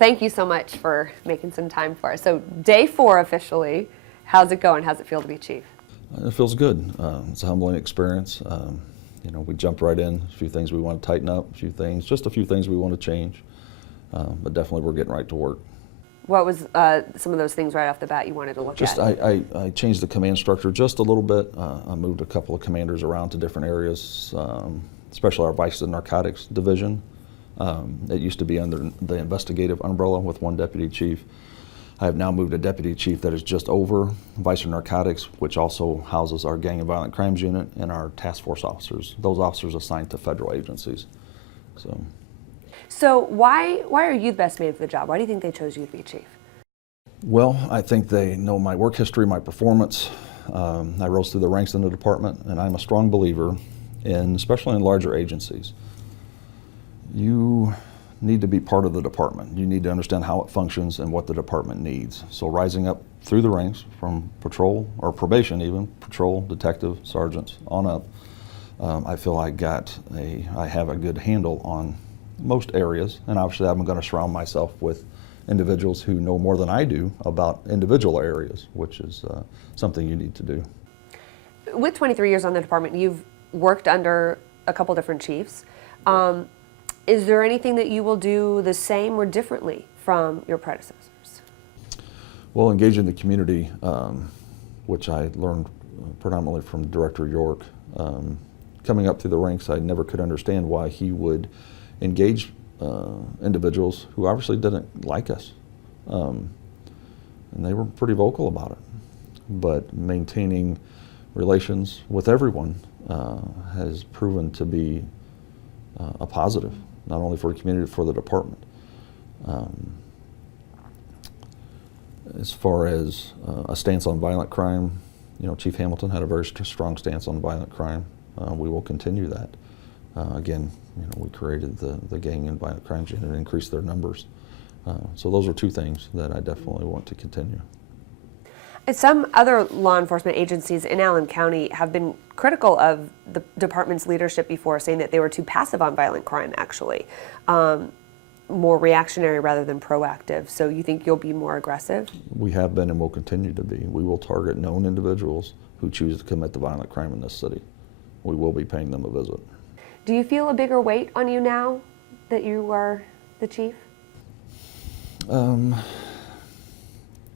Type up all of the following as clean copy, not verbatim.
thank you so much for making some time for us. So day 4 officially, how's it going? How's it feel to be chief? It feels good. It's a humbling experience. We jumped right in. A few things we want to tighten up, just a few things we want to change. But definitely we're getting right to work. What was some of those things right off the bat you wanted to look at? I changed the command structure just a little bit. I moved a couple of commanders around to different areas, especially our Vice and Narcotics Division. It used to be under the investigative umbrella with one deputy chief. I have now moved a deputy chief that is just over Vice and Narcotics, which also houses our Gang and Violent Crimes Unit and our task force officers. Those officers assigned to federal agencies. So why are you the best man for the job? Why do you think they chose you to be chief? Well, I think they know my work history, my performance. I rose through the ranks in the department, and I'm a strong believer especially in larger agencies, you need to be part of the department. You need to understand how it functions and what the department needs. So rising up through the ranks from patrol, or probation even, patrol, detective, sergeants, on up, I feel I have a good handle on most areas, and obviously I'm going to surround myself with individuals who know more than I do about individual areas, which is something you need to do. With 23 years on the department, you've worked under a couple different chiefs. Is there anything that you will do the same or differently from your predecessors? Well, engaging the community, which I learned predominantly from Director York. Coming up through the ranks, I never could understand why he would engage individuals who obviously didn't like us. And they were pretty vocal about it. But maintaining relations with everyone has proven to be a positive, not only for the community, but for the department. As far as a stance on violent crime, Chief Hamilton had a very strong stance on violent crime. We will continue that. Again, we created the Gang and Violent Crimes Unit and increased their numbers. So those are two things that I definitely want to continue. Some other law enforcement agencies in Allen County have been critical of the department's leadership before, saying that they were too passive on violent crime, actually. More reactionary rather than proactive. So you think you'll be more aggressive? We have been and will continue to be. We will target known individuals who choose to commit the violent crime in this city. We will be paying them a visit. Do you feel a bigger weight on you now that you are the chief?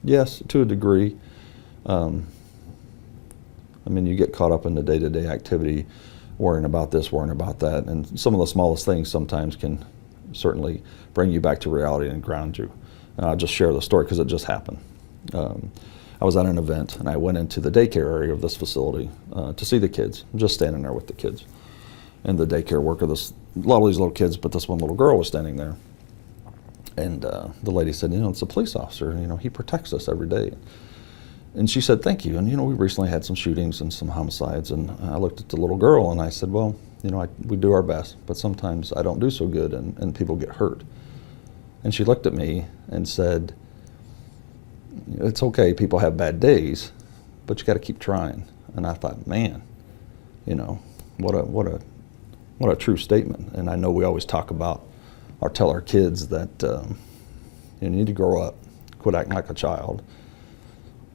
Yes, to a degree. You get caught up in the day-to-day activity, worrying about this, worrying about that, and some of the smallest things sometimes can certainly bring you back to reality and ground you. I'll just share the story because it just happened. I was at an event and I went into the daycare area of this facility to see the kids. I'm just standing there with the kids. And the daycare worker, a lot of these little kids, but this one little girl was standing there. And the lady said, it's a police officer, he protects us every day. And she said, thank you. And we recently had some shootings and some homicides. And I looked at the little girl and I said, well, we do our best, but sometimes I don't do so good and people get hurt. And she looked at me and said, it's okay, people have bad days, but you got to keep trying. And I thought, man, what a true statement. And I know we always talk about or tell our kids that you need to grow up, quit acting like a child.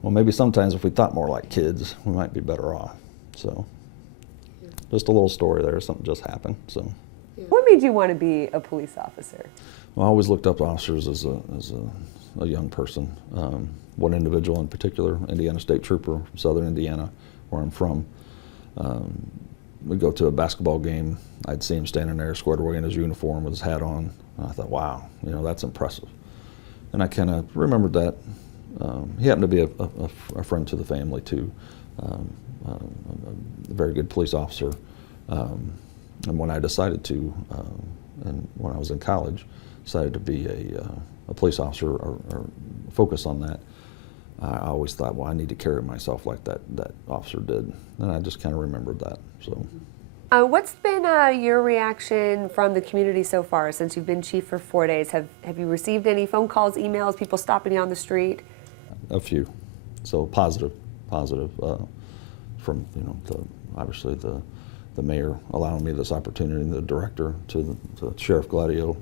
Well, maybe sometimes if we thought more like kids, we might be better off. So just a little story there, something just happened. So. What made you want to be a police officer? Well, I always looked up to officers as a young person. One individual in particular, Indiana State Trooper from Southern Indiana, where I'm from. We'd go to a basketball game. I'd see him standing there squared away in his uniform with his hat on. And I thought, wow, that's impressive. And I kind of remembered that. He happened to be a friend to the family too, a very good police officer. And when I decided to, and when I was in college, decided to be a police officer or focus on that, I always thought, well, I need to carry myself like that officer did. And I just kind of remembered that. So. What's been your reaction from the community so far since you've been chief for 4 days? Have you received any phone calls, emails, people stopping you on the street? A few. So positive from obviously the mayor allowing me this opportunity, the director, to Sheriff Gladio,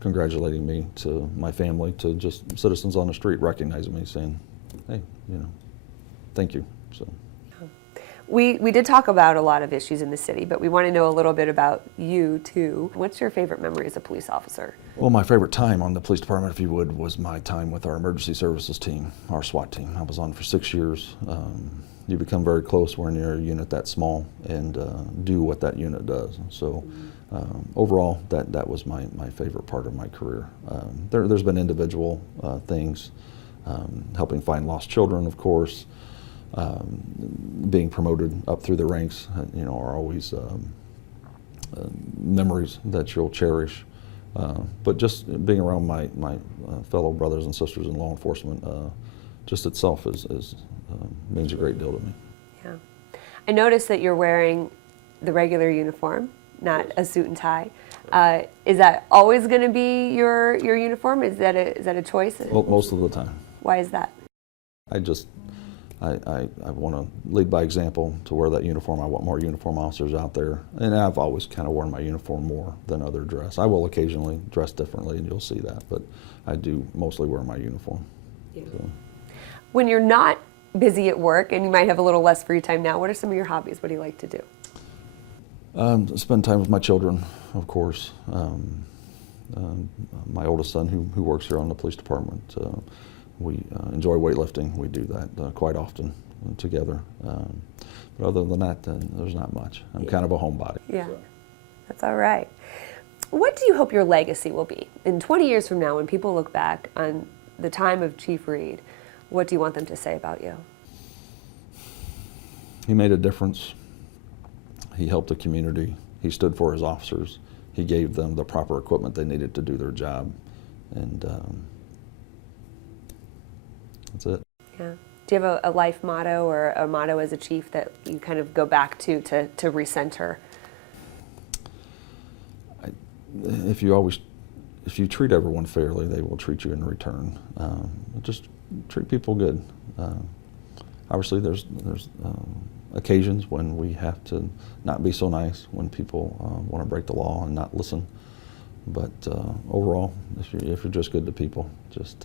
congratulating me, to my family, to just citizens on the street recognizing me, saying, hey, thank you. So. We did talk about a lot of issues in the city, but we want to know a little bit about you too. What's your favorite memory as a police officer? Well, my favorite time on the police department, if you would, was my time with our emergency services team, our SWAT team. I was on for 6 years. You become very close when you're a unit that small and do what that unit does. So overall, that was my favorite part of my career. There's been individual things, helping find lost children, of course. Being promoted up through the ranks, are always memories that you'll cherish. But just being around my fellow brothers and sisters in law enforcement, just itself means a great deal to me. Yeah, I noticed that you're wearing the regular uniform, not a suit and tie. Is that always going to be your uniform? Is that a choice? Well, most of the time. Why is that? I want to lead by example to wear that uniform. I want more uniform officers out there. And I've always kind of worn my uniform more than other dress. I will occasionally dress differently, and you'll see that, but I do mostly wear my uniform. Yeah. So. When you're not busy at work, and you might have a little less free time now, what are some of your hobbies? What do you like to do? Spend time with my children, of course. My oldest son, who works here on the police department, we enjoy weightlifting. We do that quite often together. But other than that, there's not much. I'm kind of a homebody. Yeah, that's all right. What do you hope your legacy will be? In 20 years from now, when people look back on the time of Chief Reed, what do you want them to say about you? He made a difference. He helped the community. He stood for his officers. He gave them the proper equipment they needed to do their job. And that's it. Yeah. Do you have a life motto or a motto as a chief that you kind of go back to recenter? If you treat everyone fairly, they will treat you in return. Just treat people good. Obviously, there's occasions when we have to not be so nice, when people want to break the law and not listen. But overall, if you're just good to people, just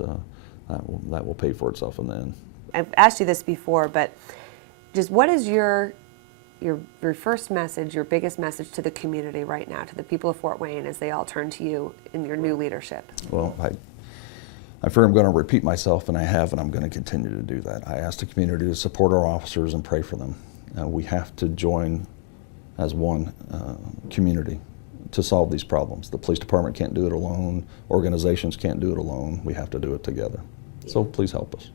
that will pay for itself in the end. I've asked you this before, but just what is your first message, your biggest message to the community right now, to the people of Fort Wayne as they all turn to you in your new leadership? Well, I fear I'm going to repeat myself, and I have, and I'm going to continue to do that. I ask the community to support our officers and pray for them. We have to join as one community to solve these problems. The police department can't do it alone. Organizations can't do it alone. We have to do it together. So please help us.